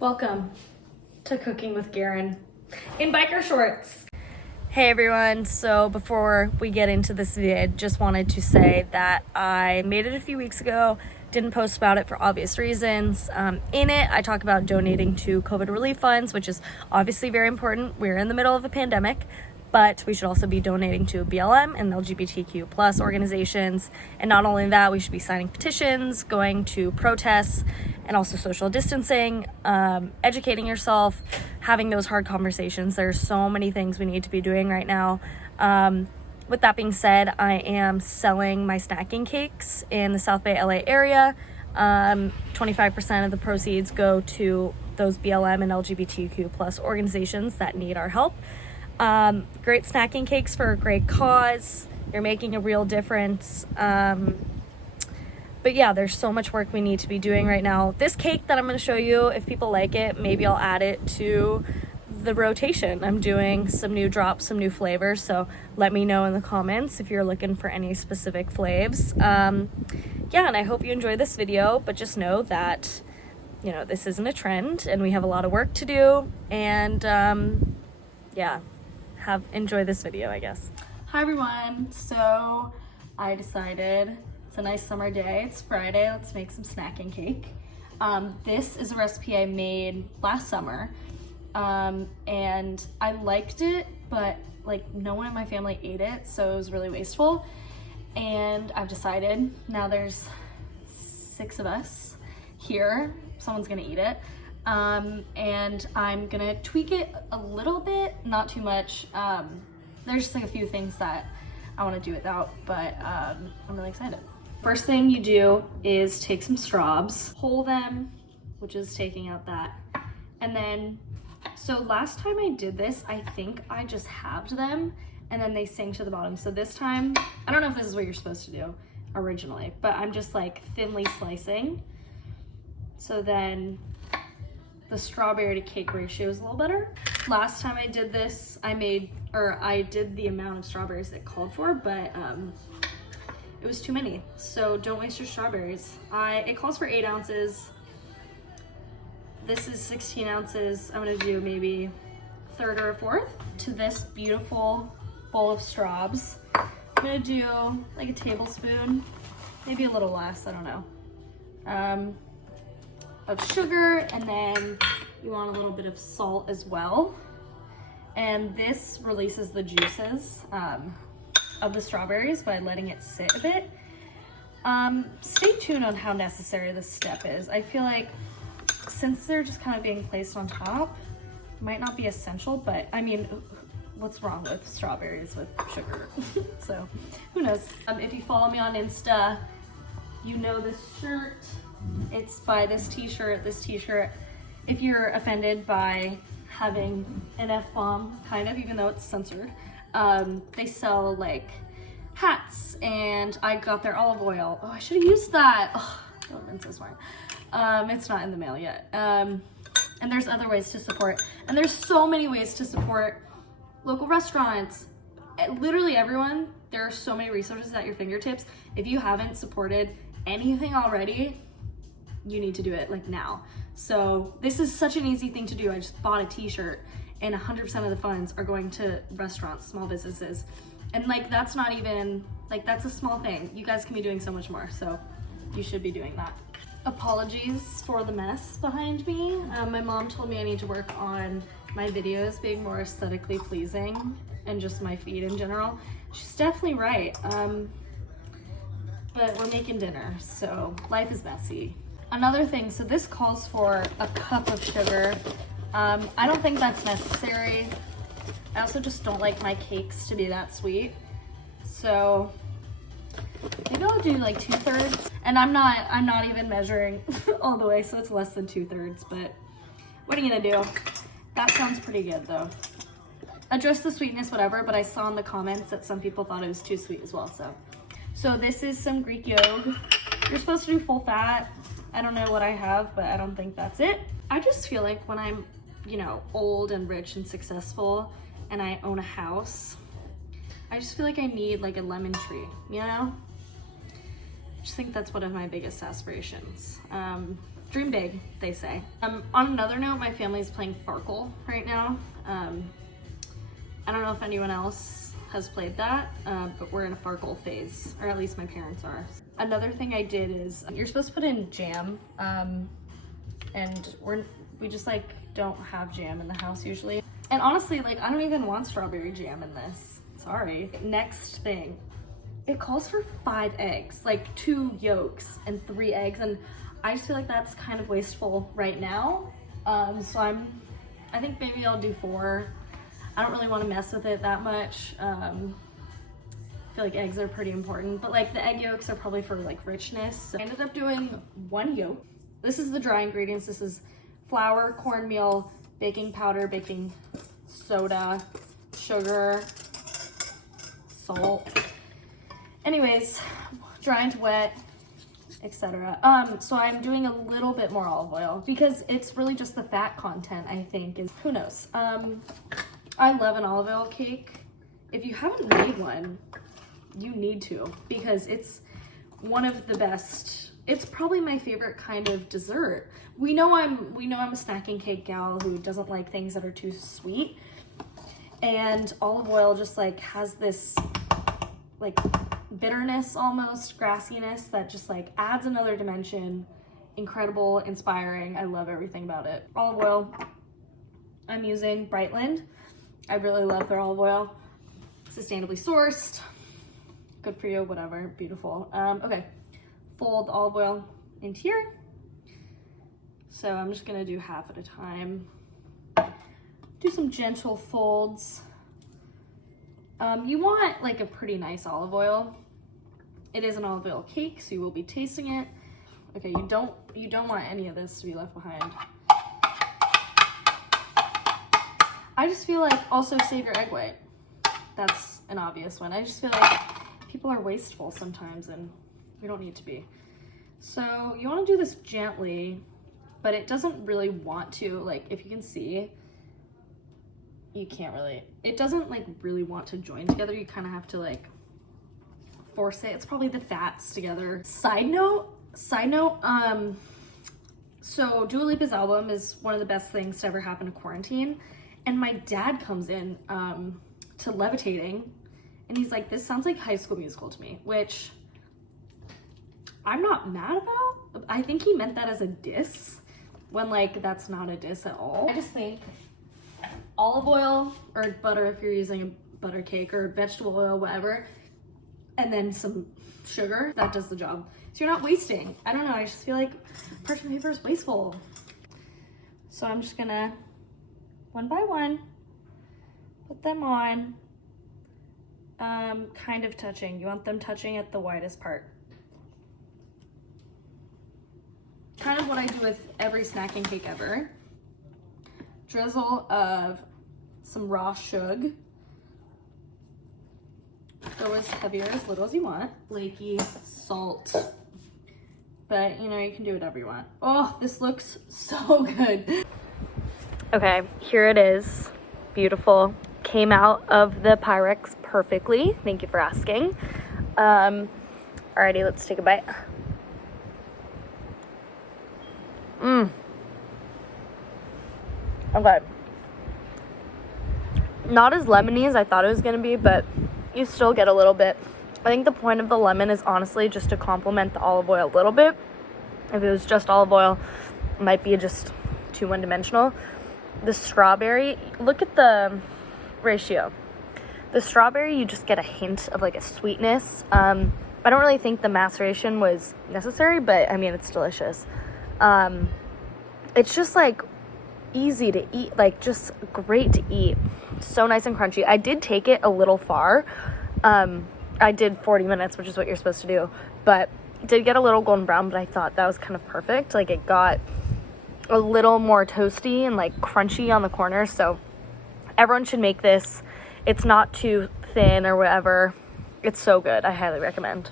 Welcome to Cooking with Garen in biker shorts. Hey everyone, so before we get into this vid, just wanted to say that I made it a few weeks ago, didn't post about it for obvious reasons. In it, I talk about donating to COVID relief funds, which is obviously very important. We're in the middle of a pandemic, but we should also be donating to BLM and LGBTQ+ organizations. And not only that, we should be signing petitions, going to protests, and also social distancing, educating yourself, having those hard conversations. There's so many things we need to be doing right now. With that being said, I am selling my snacking cakes in the South Bay LA area. 25% of the proceeds go to those BLM and LGBTQ+ organizations that need our help. Great snacking cakes for a great cause. You're making a real difference. But yeah, there's so much work we need to be doing right now. This cake that I'm going to show you, if people like it, maybe I'll add it to the rotation. I'm doing some new drops, some new flavors, so let me know in the comments if you're looking for any specific flavs. Yeah, and I hope you enjoy this video, but just know that, you know, this isn't a trend and we have a lot of work to do, and yeah, enjoy this video, I guess. Hi everyone, so I decided it's a nice summer day, it's Friday, let's make some snacking cake. This is a recipe I made last summer, and I liked it, but like no one in my family ate it, so it was really wasteful. And I've decided, now there's 6 of us here, someone's gonna eat it. And I'm gonna tweak it a little bit, not too much. There's just like a few things that I wanna do without, but I'm really excited. First thing you do is take some straws, hull them, which is taking out that. And then, so last time I did this, I think I just halved them and then they sank to the bottom. So this time, I don't know if this is what you're supposed to do originally, but I'm just like thinly slicing. So then the strawberry to cake ratio is a little better. Last time I did this, I did the amount of strawberries it called for, but it was too many. So don't waste your strawberries. It calls for 8 ounces. This is 16 ounces. I'm gonna do maybe a third or a fourth to this beautiful bowl of straws. I'm gonna do like a tablespoon, maybe a little less, I don't know, of sugar, and then you want a little bit of salt as well. And this releases the juices of the strawberries by letting it sit a bit. Stay tuned on how necessary this step is. I feel like since they're just kind of being placed on top, it might not be essential, but I mean, what's wrong with strawberries with sugar? So who knows? If you follow me on Insta, you know this shirt. It's by this t-shirt. If you're offended by having an F-bomb, kind of, even though it's censored, they sell like hats, and I got their olive oil. Oh, I should have used that. Oh, that would have been so smart. It's not in the mail yet. And there's other ways to support, and there's so many ways to support local restaurants. Literally everyone, there are so many resources at your fingertips. If you haven't supported anything already, you need to do it like now. So this is such an easy thing to do. I just bought a t-shirt and 100% of the funds are going to restaurants, small businesses. And like, that's not even, like, that's a small thing. You guys can be doing so much more, so you should be doing that. Apologies for the mess behind me. My mom told me I need to work on my videos being more aesthetically pleasing and just my feed in general. She's definitely right. But we're making dinner, so life is messy. Another thing, so this calls for a cup of sugar. I don't think that's necessary. I also just don't like my cakes to be that sweet. So maybe I'll do like 2/3. And I'm not even measuring all the way, so it's less than 2/3, but what are you gonna do? That sounds pretty good though. Address the sweetness, whatever, but I saw in the comments that some people thought it was too sweet as well, so. So this is some Greek yogurt. You're supposed to do full fat. I don't know what I have, but I don't think that's it. I just feel like when I'm, you know, old and rich and successful and I own a house, I just feel like I need like a lemon tree, you know? I just think that's one of my biggest aspirations. dream big, they say. On another note, my family is playing Farkle right now. I don't know if anyone else has played that, but we're in a Farkle phase, or at least my parents are. Another thing I did is, you're supposed to put in jam, and we just like don't have jam in the house usually. And honestly, like, I don't even want strawberry jam in this. Sorry. Next thing, it calls for 5 eggs, like 2 yolks and 3 eggs, and I just feel like that's kind of wasteful right now. So I think maybe I'll do 4. I don't really want to mess with it that much. I feel like eggs are pretty important, but like the egg yolks are probably for like richness. So I ended up doing 1 yolk. This is the dry ingredients. This is flour, cornmeal, baking powder, baking soda, sugar, salt. Anyways, dry and wet, etc. So I'm doing a little bit more olive oil because it's really just the fat content, I think, is, who knows. I love an olive oil cake. If you haven't made one, you need to, because it's one of the best. It's probably my favorite kind of dessert. We know I'm a snacking cake gal who doesn't like things that are too sweet. And olive oil just like has this like bitterness, almost grassiness, that just like adds another dimension. Incredible, inspiring. I love everything about it. Olive oil, I'm using Brightland. I really love their olive oil. Sustainably sourced, good for you, whatever, beautiful. Okay, fold the olive oil into here. So I'm just gonna do half at a time. Do some gentle folds. You want like a pretty nice olive oil. It is an olive oil cake, so you will be tasting it. Okay, you don't want any of this to be left behind. I just feel like, also save your egg white. That's an obvious one. I just feel like people are wasteful sometimes, and we don't need to be. So you want to do this gently, but it doesn't really want to, like, if you can see, you can't really, it doesn't like really want to join together. You kind of have to like force it. It's probably the fats together. Side note, so Dua Lipa's album is one of the best things to ever happen to quarantine. And my dad comes in to Levitating, and he's like, this sounds like High School Musical to me, which I'm not mad about. I think he meant that as a diss, when like that's not a diss at all. I just think olive oil or butter, if you're using a butter cake, or vegetable oil, whatever, and then some sugar, that does the job. So you're not wasting. I don't know, I just feel like parchment paper is wasteful. So I'm just gonna, one by one, put them on, kind of touching. You want them touching at the widest part. Kind of what I do with every snacking cake ever. Drizzle of some raw sugar. Go as heavy or as little as you want. Flaky salt. But you know, you can do whatever you want. Oh, this looks so good. Okay, here it is. Beautiful. Came out of the Pyrex perfectly. Thank you for asking. Alrighty, let's take a bite. Okay. Not as lemony as I thought it was gonna be, but you still get a little bit. I think the point of the lemon is honestly just to complement the olive oil a little bit. If it was just olive oil, it might be just too one-dimensional. The strawberry, look at the ratio. The strawberry, you just get a hint of like a sweetness. I don't really think the maceration was necessary, but I mean, it's delicious. It's just like easy to eat, like just great to eat. So nice and crunchy. I did take it a little far. I did 40 minutes, which is what you're supposed to do, but did get a little golden brown, but I thought that was kind of perfect. Like it got a little more toasty and like crunchy on the corners. So everyone should make this. It's not too thin or whatever. It's so good. I highly recommend.